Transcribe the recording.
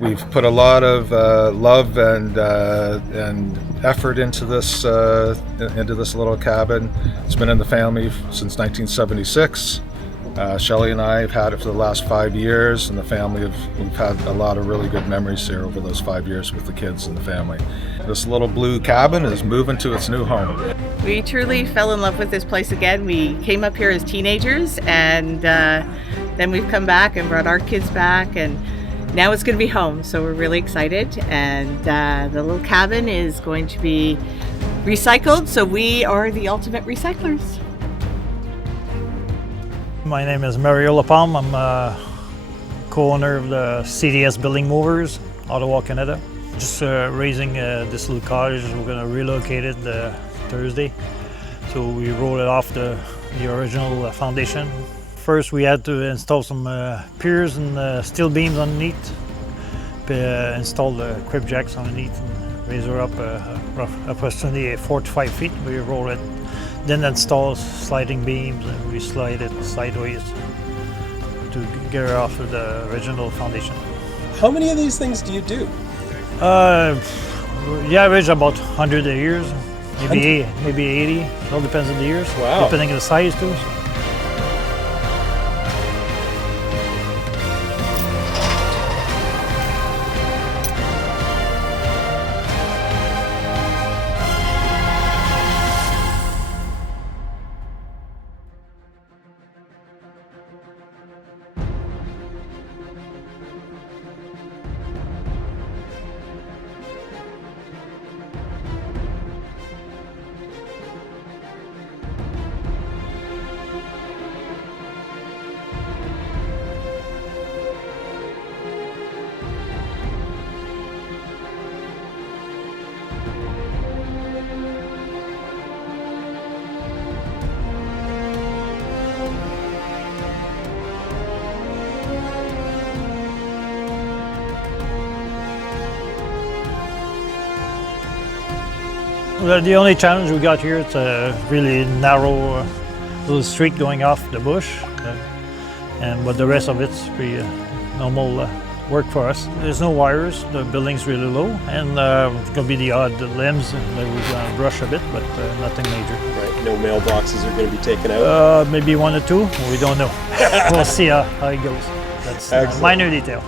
We've put a lot of love and effort into this little cabin. It's been in the family since 1976. Shelley and I have had it for the last 5 years, and the family we've had a lot of really good memories here over those 5 years with the kids and the family. This little blue cabin is moving to its new home. We truly fell in love with this place again. We came up here as teenagers, and then we've come back and brought our kids back, and now it's going to be home, so we're really excited. And the little cabin is going to be recycled, so we are the ultimate recyclers. My name is Mario Lapalme. I'm co-owner of the CDS Building Movers, Ottawa, Canada. Just raising this little cottage. We're going to relocate it Thursday. So we rolled it off the original foundation. First we had to install some piers and steel beams underneath, install the crib jacks underneath and raise her up approximately 4 to 5 feet. We roll it, then install sliding beams and we slide it sideways to get her off of the original foundation. How many of these things do you do? Yeah, average about 100 a year, maybe 80. It all depends on the years. Wow. Depending on the size too. So. The only challenge we got here, it's a really narrow little street going off the bush, but the rest of it's pretty normal work for us. There's no wires, the building's really low, and it's going to be the odd limbs that we're going to brush a bit, but nothing major. Right, no mailboxes are going to be taken out? Maybe 1 or 2, we don't know. We'll see how it goes. That's a minor detail.